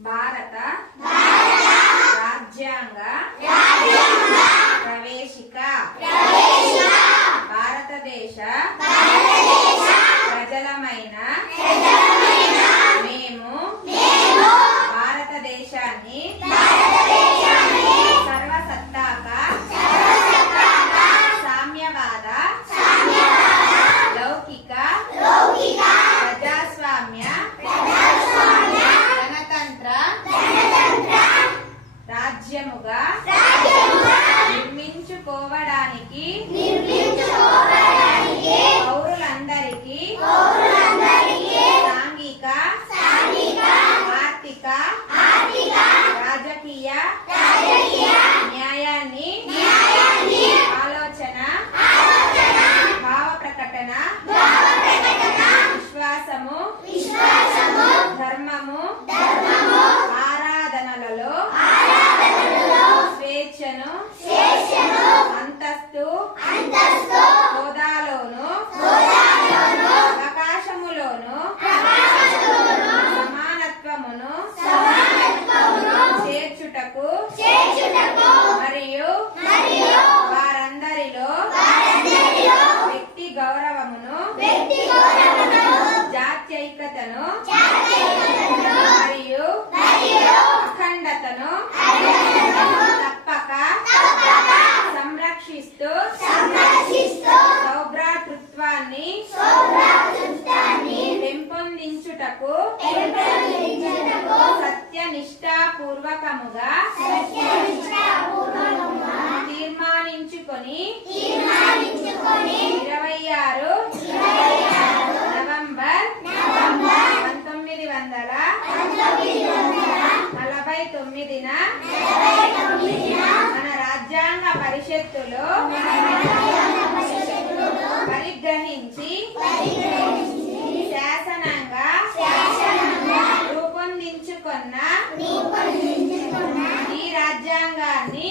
భారత రాజ్యాంగ ప్రవేశిక భారతదేశ ప్రజలమైన మేము భారతదేశాన్ని సర్వసత్తాక సామ్యవాద లౌకిక ప్రజాస్వామ్య గణతంత్ర రాజ్యముగా నిర్మించుకోవడానికి పౌరులందరికీ సాంఘిక ఆర్థిక రాజకీయ న్యాయాన్ని ఆలోచన భావ ప్రకటన విశ్వాసము ధర్మము ఆరాధనలలో స్వేచ్ఛను అంతస్తు హోదాలోను అవకాశములోను సమానత్వమును చేర్చుటకు మరియు వారందరిలో వ్యక్తి గౌరవమును జాత్యైక్యతను మరియు అఖండతను తప్పక సంరక్షిస్తూ సౌభ్రాతృత్వాన్ని పెంపొందించుటకు సత్యనిష్టాపూర్వకముగా తీర్మానించుకొని 26 నవంబర్ 1949న మన రాజ్యాంగ పరిషత్తులో పరిగ్రహించి శాసనంగా రూపొందించుకున్న ఈ రాజ్యాంగాన్ని